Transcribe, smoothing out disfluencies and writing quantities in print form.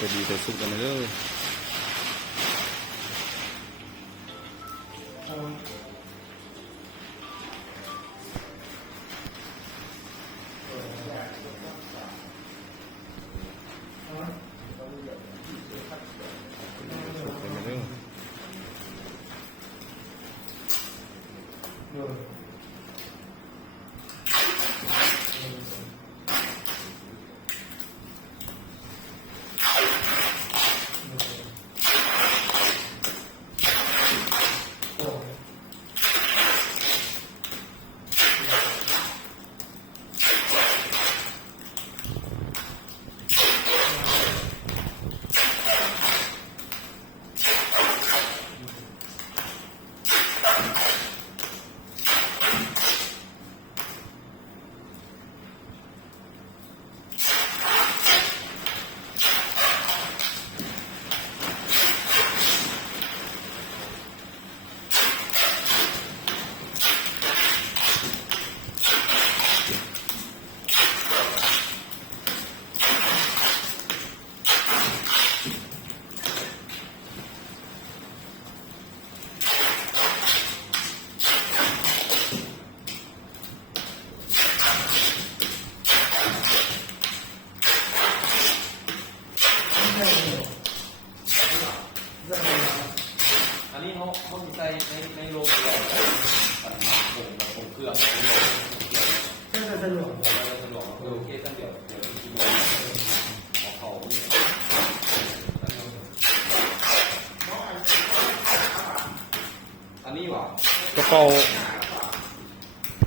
ไปดีไปสุกกันเลยอันนี้เขาใส่ในโรงเรือนตัดหมากผงเครื่องในโรงเครื่องสะดวกโอเคตั้งเดี๋ยวกินเลยเขาอันนี้วะ กระเป๋า